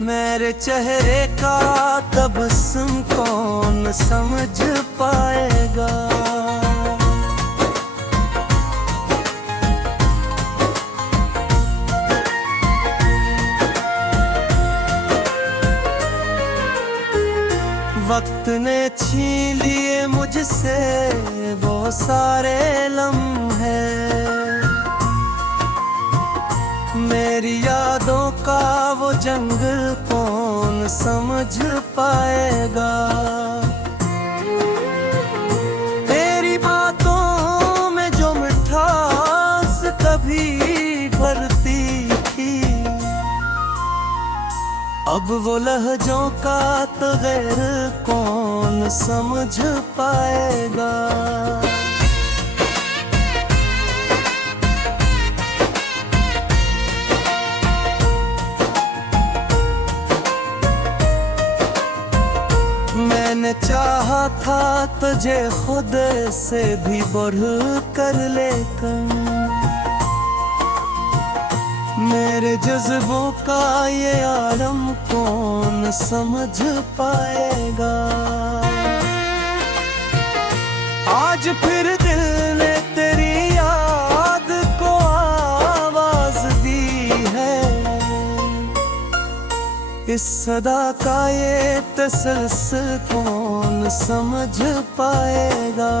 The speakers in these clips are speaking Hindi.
मेरे चेहरे का तबस्सुम कौन समझ पाएगा। वक्त ने छीन लिए मुझसे वो सारे लम्हे, मेरी यादों का वो जंगल कौन समझ पाएगा। तेरी बातों में जो मिठास कभी भरती थी, अब वो लहजों का तग़ैर कौन समझ पाएगा। मैंने चाहा था तुझे खुद से भी बढ़ कर, लेकिन मेरे जज्बों का ये आलम कौन समझ पाएगा। आज फिर दिल ने तेरी याद को आवाज दी है, इस सदा का ये तसल्सल कौन समझ पाएगा।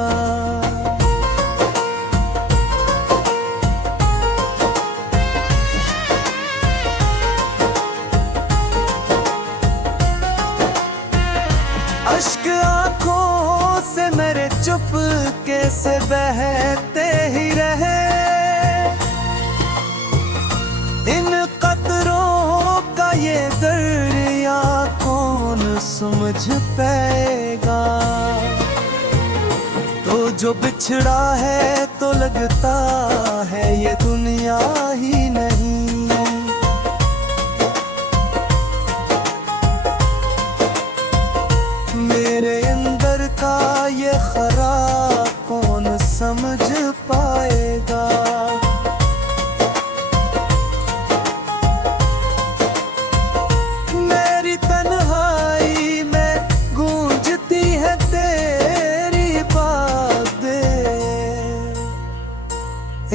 अश्क आँखों से मेरे चुपके से बहते ही रहे, इन कतरों का ये दरिया कौन समझ पाएगा। तो जो बिछड़ा है तो लगता है ये दुनिया ही नहीं, मेरे अंदर का ये खराब कौन समझ पाएगा। मेरी तन्हाई में गूंजती है तेरी बातें,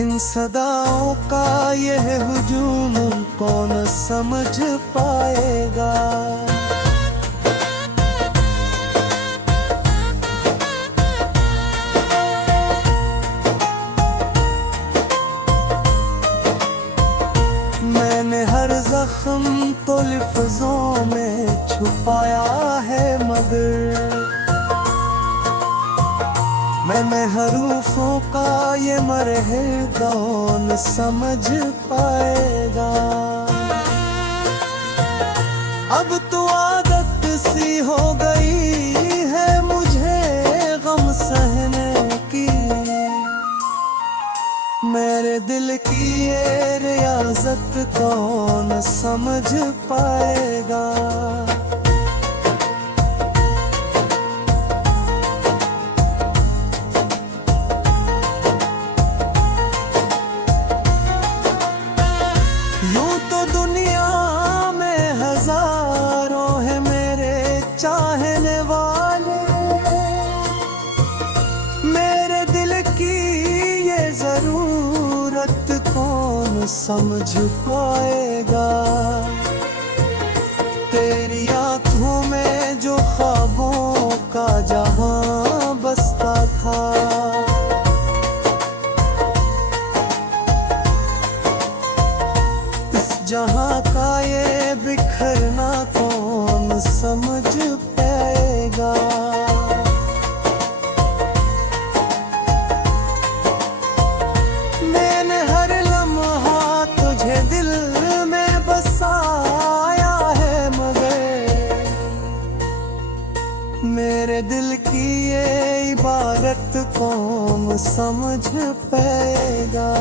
इन सदाओं का ये हुजूम कौन समझ पाएगा। मैंने हर जख्म तो लफ्ज़ों में छुपाया है, मगर मैंने हरूफों का ये मरहल कौन समझ पाएगा। अब तो आदत सी हो गई है मुझे गम सहने की, मेरे दिल की ये रियाजत कौन समझ पाएगा। यूं तो दुनिया में हजारों है मेरे चाहने वाले, मेरे दिल की ये जरूरत कौन समझ पाएगा। तेरी आँखों में जो ख्वाबों का जहां बसता था, इस जहां का ये बिखरना कौन समझ पाएगा। मैंने हर लम्हा तुझे दिल में बसाया है, मगर मेरे दिल की ये इबारत कौन समझ पाएगा।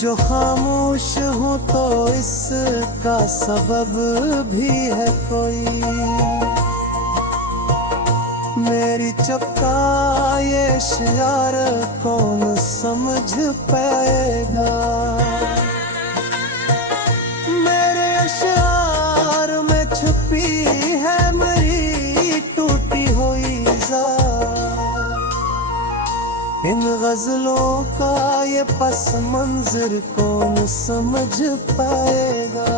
जो खामोश हूँ तो इसका सबब भी है कोई, मेरी चपका ये इशार कौन समझ पाएगा। मेरे अशार में छुपी है मेरी टूटी हुई ज़ात। इन गजलों का ये पस मंजर कौन समझ पाएगा।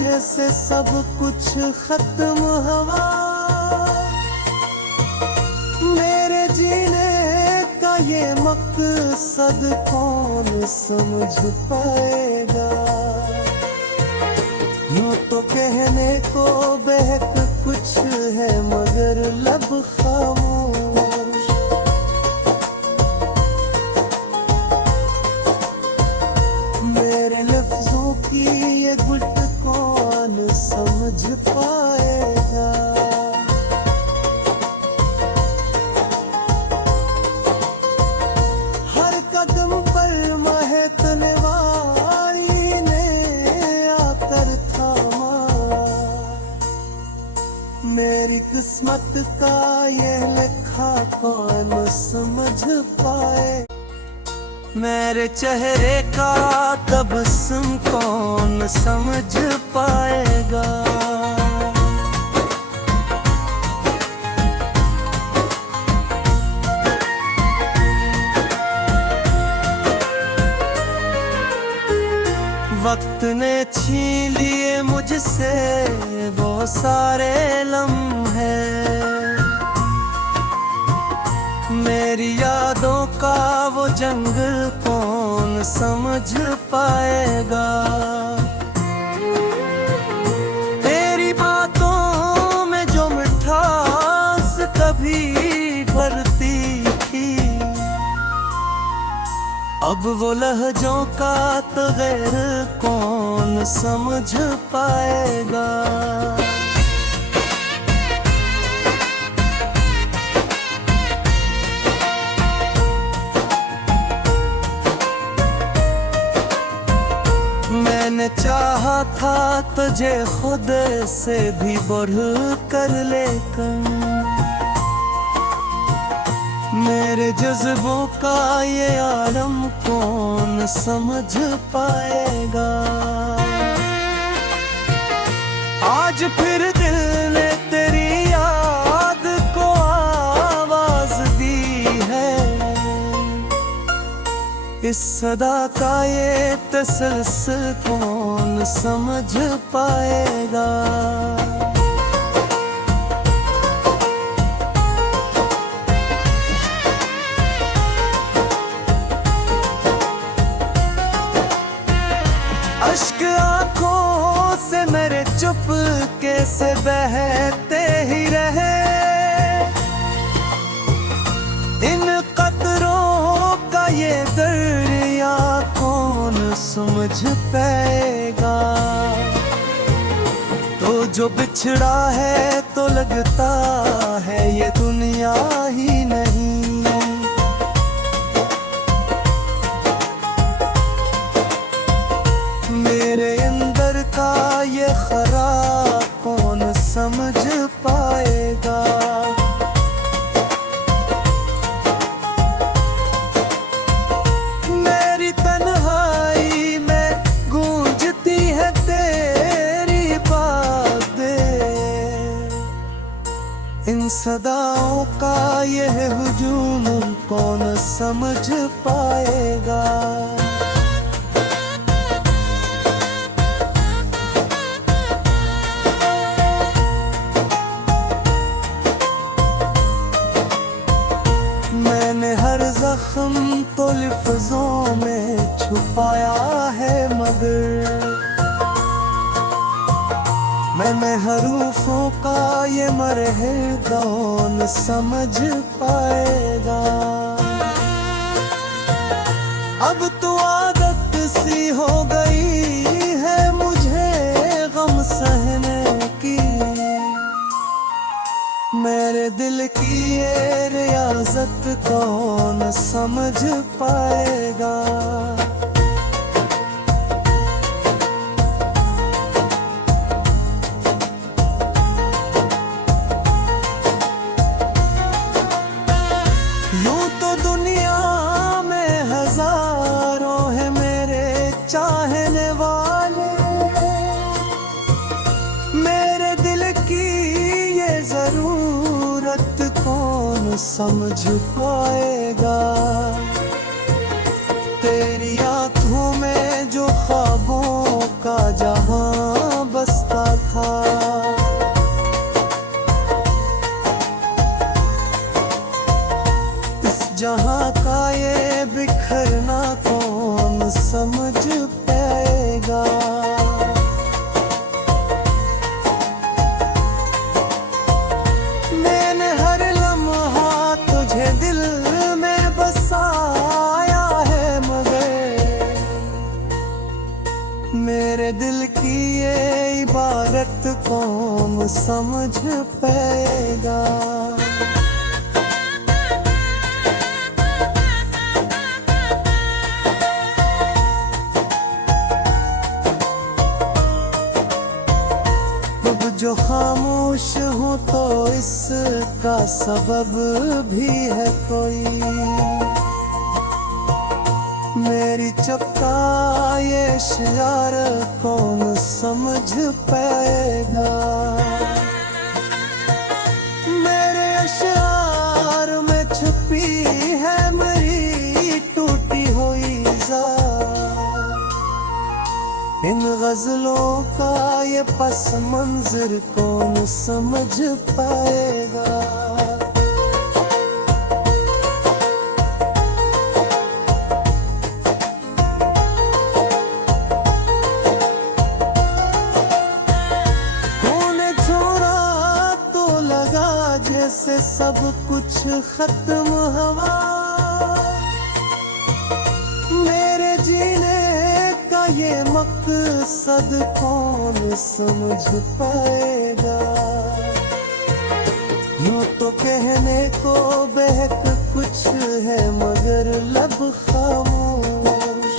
जैसे सब कुछ खत्म हवा, मेरे जीने का ये मकसद कौन समझ पाएगा। यूं तो कहने को बहक कुछ है मगर लब खामोश। मेरे लफ्जों की ये गुट कौन समझ पाएगा। हर कदम पर माहे तलवारी ने आकर थामा। मेरी किस्मत का ये लिखा कौन समझ पाए। मेरे चेहरे का तबस्सुम कौन समझ पाएगा। वक्त ने छीन लिए मुझसे वो सारे लम्हे। मेरी यादों का वो जंगल कौन समझ पाएगा। तेरी बातों में जो मिठास कभी भरती थी, अब वो लहजों का तग़ैर कौन समझ पाएगा। मैंने चाहा था तुझे खुद से भी बढ़ कर, लेकिन मेरे जज्बों का ये आलम कौन समझ पाएगा। आज फिर दिल ने तेरी याद को आवाज दी है। इस सदा का ये तसल्सल कौन समझ पाएगा। अश्क आंखों से मेरे चुपके से बहते ही रहे। इन कतरों का ये दरिया कौन समझ पाएगा। तो जो बिछड़ा है तो लगता है ये दुनिया ही नहीं। मेरे अंदर का ये खराब कौन समझ पाएगा। मेरी तन्हाई में गूंजती है तेरी बातें। इन सदाओं का यह हुजूम कौन समझ पाएगा। मैंने हर जख्म तो लफ्जों में छुपाया है, मगर मैंने हरूफों का ये मरहल कौन समझ पाएगा। अब तो आदत सी हो गई है मुझे गम सहने की। मेरे दिल दिल की ये रियाजत कौन समझ पाएगा। यूं तो दुनिया में हजारों है मेरे चाहने वाले, मेरे दिल की ये जरूरत कौन समझ पाएगा। तेरी आंखों में जो ख्वाबों का जहां बसता था, इस जहां का ये बिखरना कौन समझ पाएगा। मैंने हर लम्हा तुझे दिल में बसाया है, मगर मेरे दिल की ये इबारत कौन समझ पाएगा। जो खामोश हूँ तो इसका सबब भी है कोई, मेरी चपका ये इशार कौन समझ पाएगा। मेरे अशार में छुपी है मेरी टूटी हुई ज़ात, इन गजलों का ये पस मंजर कौन समझ पाएगा। तूने छोड़ा तो लगा जैसे सब कुछ खत्म हवा, मेरे जीने ये मकसद कौन समझ पाएगा। यूं तो कहने को बहक कुछ है मगर लब खामोश,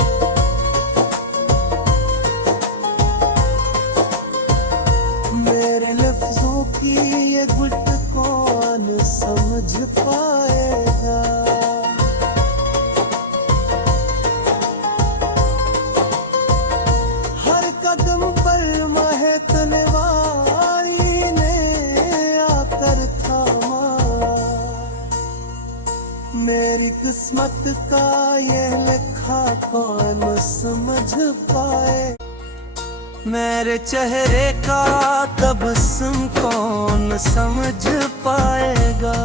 मेरे लफ्जों की ये गुट कौन समझ पाएगा। कदम पर महकने वाली ने आकर थामा, मेरी किस्मत का ये लिखा कौन समझ पाए। मेरे चेहरे का तबस्सुम कौन समझ पाएगा।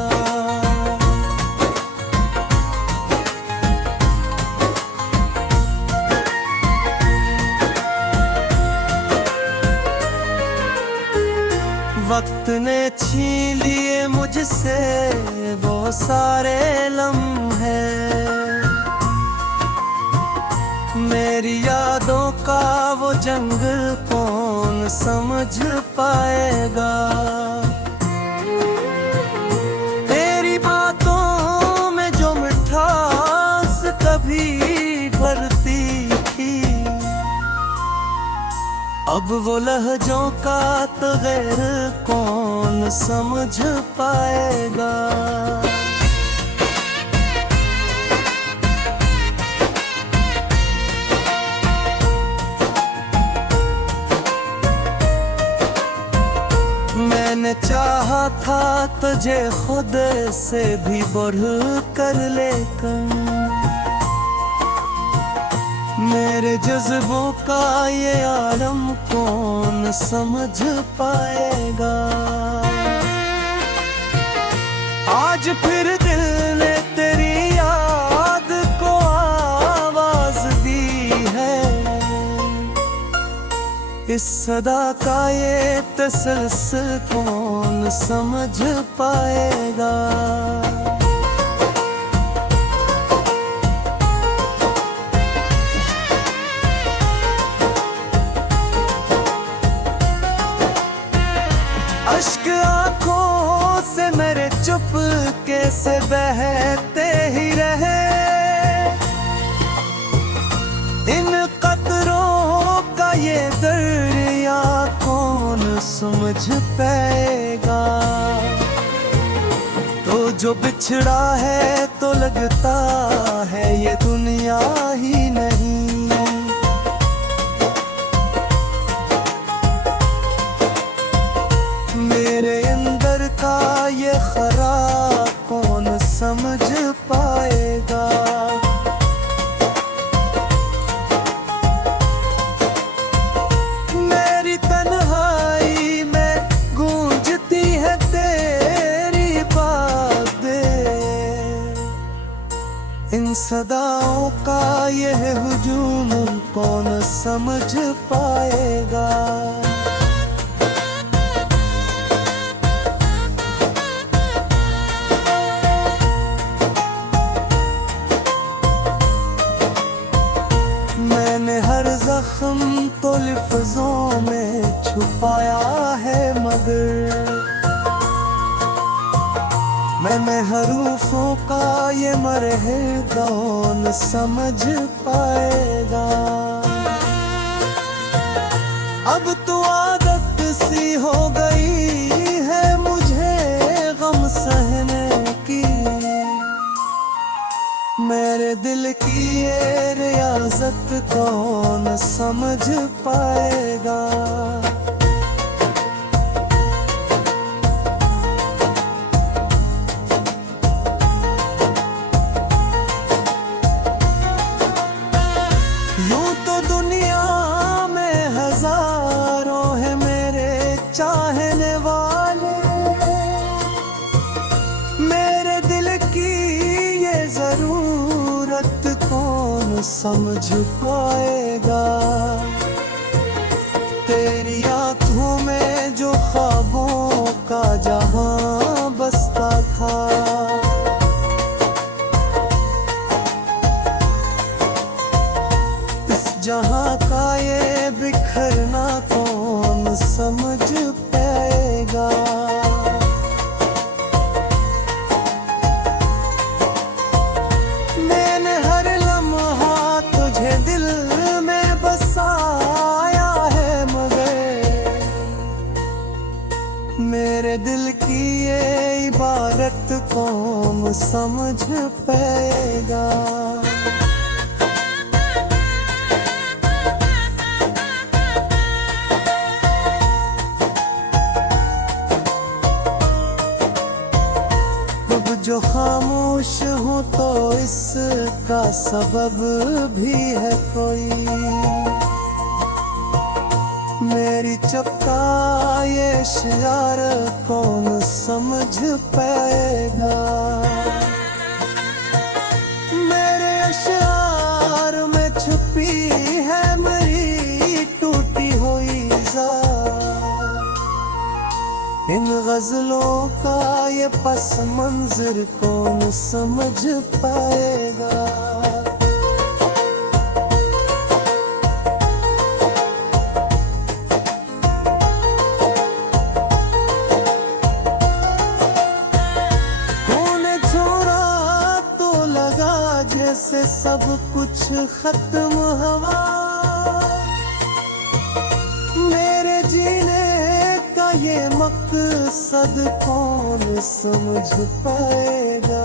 वक्त ने छीन लिए मुझसे वो सारे लम्हे, मेरी यादों का वो जंगल कौन समझ पाएगा। तेरी बातों में जो मिठास कभी भरती थी, अब वो लहजों का तग़ैर कौन समझ पाएगा। मैंने चाहा था तुझे खुद से भी बढ़ कर लेकर, मेरे जज्बों का ये आलम कौन समझ पाएगा। आज फिर दिल ने तेरी याद को आवाज दी है, इस सदा का ये तसल्सल कौन समझ पाएगा। अश्क आंखों से मेरे चुप हल्के से बहते ही रहे। इन कतरों का ये दरिया कौन समझ पाएगा। तो जो बिछड़ा है तो लगता है ये दुनिया ही नहीं। मेरे अंदर का ये खराब कौन समझ पाएगा। मेरी तन्हाई में गूंजती है तेरी बातें। इन सदाओं का यह हुजूम कौन समझ पाएगा। मैंने हर जख्म तो लफ्जों में छुपाया है, मगर मैंने हरूफों का ये मरहल कौन समझ पाएगा। अब तो आदत सी हो गई है मुझे गम सहने की। मेरे दिल की ये रियाजत कौन समझ पाएगा। यूं तो दुनिया में हजारों है मेरे चाहने वाले। मेरे दिल की ये जरूरत कौन समझ पाएगा। तेरी आंखों में जो ख्वाबों का जहां बसता था, इस जहां का ये बिखरना कौन समझ पाएगा। मेरे दिल की ये इबारत कौन समझ पाएगा। अब जो खामोश हूँ तो इसका सबब भी है कोई। मेरी चपका ये शियार कौन समझ पाएगा। मेरे अशार में छुपी है मेरी टूटी हुई ज़ात। इन गजलों का ये पस मंजर कौन समझ पाएगा। जैसे सब कुछ खत्म हवा। मेरे जीने का ये मकसद कौन समझ पाएगा।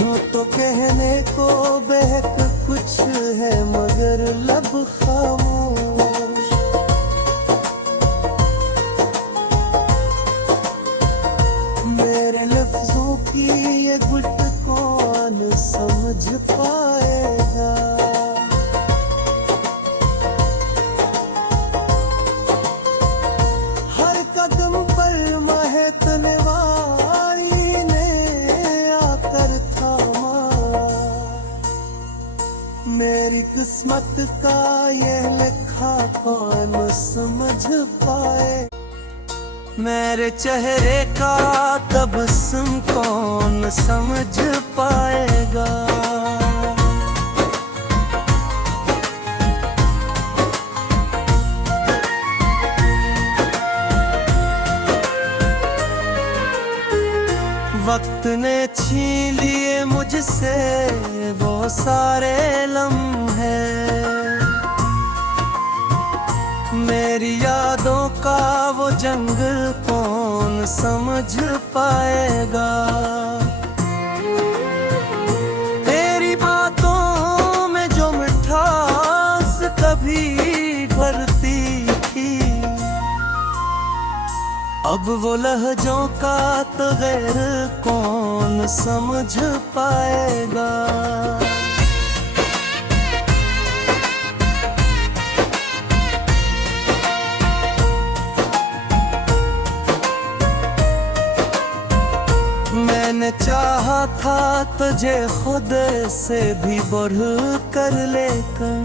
यूं तो कहने को बहक कुछ है मगर लब खामोश। मेरे लफ्जों की ये गुट कौन समझ पाएगा। हर कदम पर महकने वाली ने आकर थामा। मेरी किस्मत का ये लिखा कौन समझ पाए। मेरे चेहरे का तबस्सुम कौन समझ पाएगा। वक्त ने छीन लिए मुझसे वो सारे लम्हे, मेरी यादों का वो जंगल कौन समझ पाएगा। तेरी बातों में जो मिठास कभी भरती थी, अब वो लहजों का तो गैर कौन समझ पाएगा। मैंने चाहा था तुझे खुद से भी बढ़ कर, लेकिन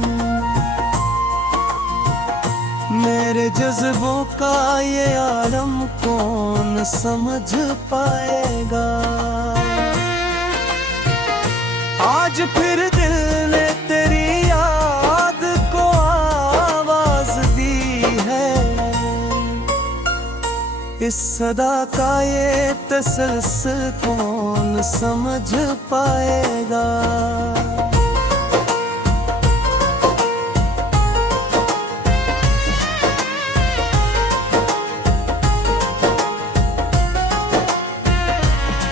मेरे जज्बों का ये आलम कौन समझ पाएगा। आज फिर दिल ने तेरी याद को आवाज दी है, इस सदा का ये तसल्सल कौन समझ पाएगा।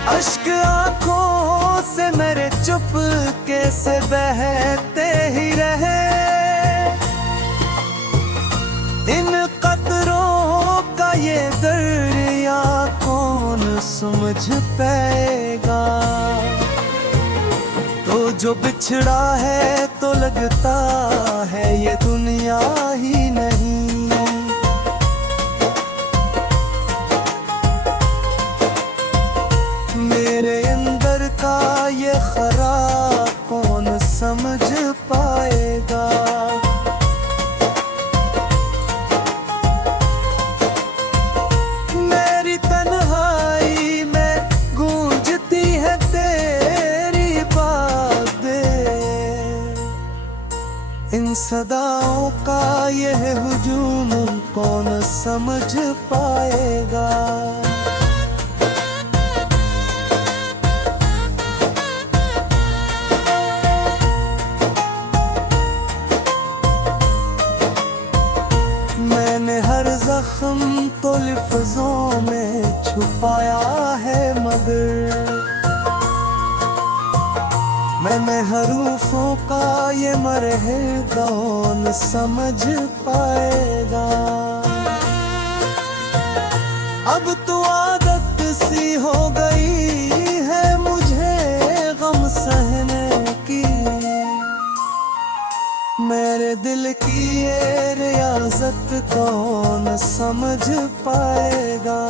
अश्क आँखों से मेरे चुपके से बहते ही रहे, इन कतरों का ये दरिया कौन समझ पाएगा। तो जो बिछड़ा है तो लगता है ये दुनिया ही नहीं, मेरे अंदर का ये खराब कौन समझ पाएगा। मेरी तन्हाई में गूंजती है तेरी बातें, इन सदाओं का यह हुजूम कौन समझ पाएगा। मैंने हर जख्म तो लफ्जों में छुपाया है, मगर मैं हरूफों का ये मरहल कौन समझ पाएगा। अब तो आदत सी हो गई है मुझे गम सहने की, मेरे दिल की ये रियाजत कौन समझ पाएगा।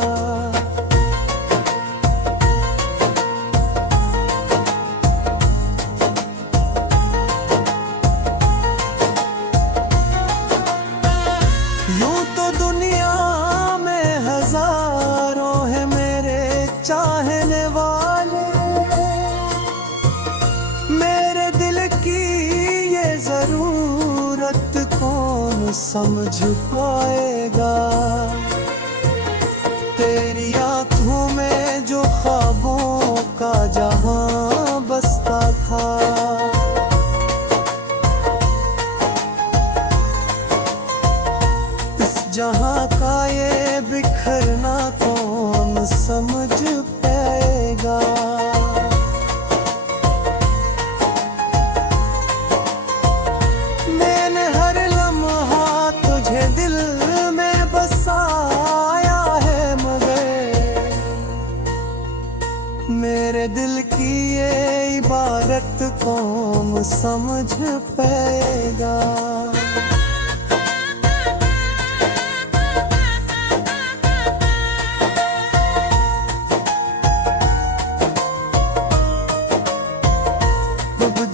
यूं तो दुनिया में हजारों है मेरे चाहने वाले, मेरे दिल की ये जरूरत कौन समझ पाएगा। तेरी आंखों में जो ख्वाबों का जहां बसता था, इस जहां का ये बिखरना कौन समझ पाएगा। मैंने हर लम्हा तुझे दिल में बसाया है, मगर मेरे दिल की ये इबारत कौन समझ पाएगा।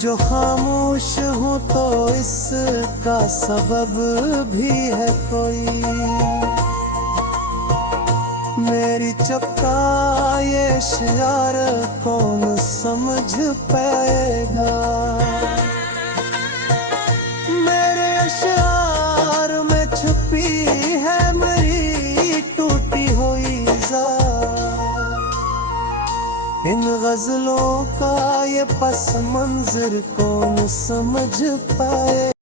जो खामोश हूँ तो इसका सबब भी है कोई, मेरी चपका ये इशार कौन समझ पाएगा। मेरे अशार में छुपी है मेरी टूटी हुई ज़ात, इन गजलों का ये पस मंजर कौन समझ पाए।